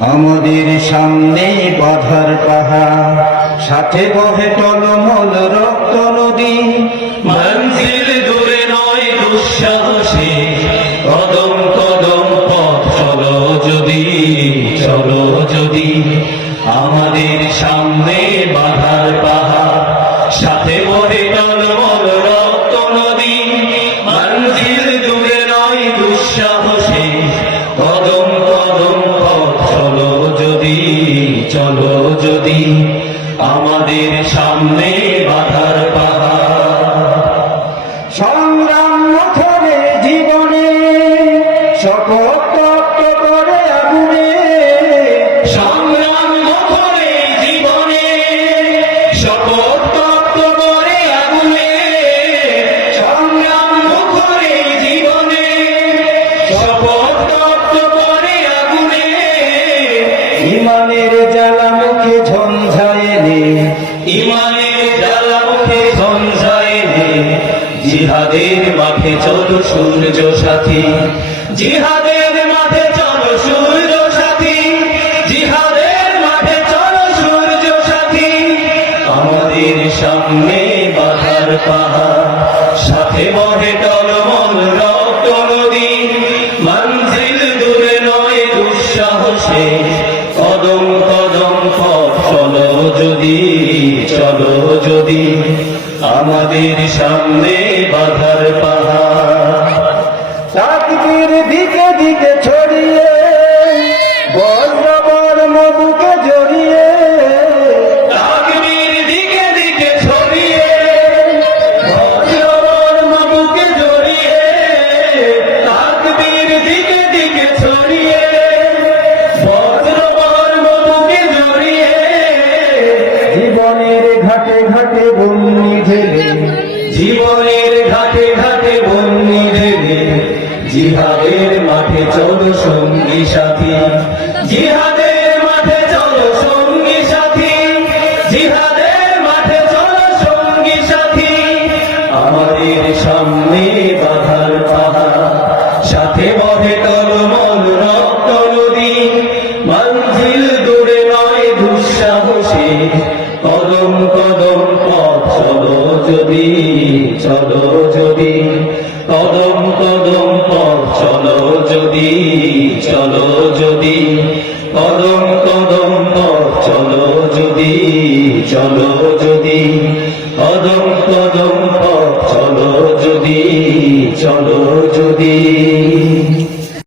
আমাদের সামনে বাধার পাহাড়, সাথে বহে টলমল রক্ত নদী। মঞ্জিল দূরে নয় দুঃসাহসে, কদম কদম পথ চলো যদি, চলো যদি। আমাদের সামনে বাধার পাহাড়, সাথে বহে টলমল রক্ত নদী। মঞ্জিল দূরে নয় দুঃসাহসে, কদম কদম পথ চলো যদি, চলো যদি। আমাদের সামনে বাধার পাহাড়। সংগ্রাম মুখরে জীবনে শপথ তপ্ত করে আগুনে, সংগ্রাম মুখরে জীবনে শপথ তপ্ত করে আগুনে। সংগ্রাম মুখরে জীবনে শপথ তপ্ত করে আগুনে। ইমানের জ্বালা মুখে ঝঞ্ঝা এনে, ইমানের জ্বালা মুখে ঝঞ্ঝা এনে, জিহাদের মাঠে চলো সূর্য সাথী, জিহাদের মাঠে চলো সূর্য সাথী, জিহাদের মাঠে চলো সূর্য সাথী। আমাদের সামনে বাধার পাহাড়, সাথে বহে টলমল রক্ত নদী। মঞ্জিল দূরে নয় দুঃসাহসে, কদম কদম পথ চলো যদি, চলো যদি। আমাদের সামনে বাধার পাহাড়। তাকবীর দিকে দিকে ছড়িয়ে, বজ্রবর্ম বুকে জড়িয়ে। তাকবীর দিকে দিকে ছড়িয়ে, বজ্রবর্ম বুকে জড়িয়ে। তাকবীর দিকে দিকে ছড়িয়ে, বজ্রবর্ম বুকে জড়িয়ে। জীবনের ঘাটে ঘাটে বন্যি ঢেলে, জীবনের ঘাটে ঘাটে বন্যি ঢেলে, জিহাদের মাঠে চলো সঙ্গী সাথী, জিহাদের মাঠে চলো সঙ্গী সাথী, জিহাদের মাঠে চলো সঙ্গী সাথী। আমাদের সামনে বাধার পাহাড়, সাথে বহে টলমল রক্ত নদী। মঞ্জিল দূরে নয় দুঃসাহসে, কদম কদম পথ চলো যদি, চলো যদি। কদম কদম পথ চলো যদি, চলো যদি। কদম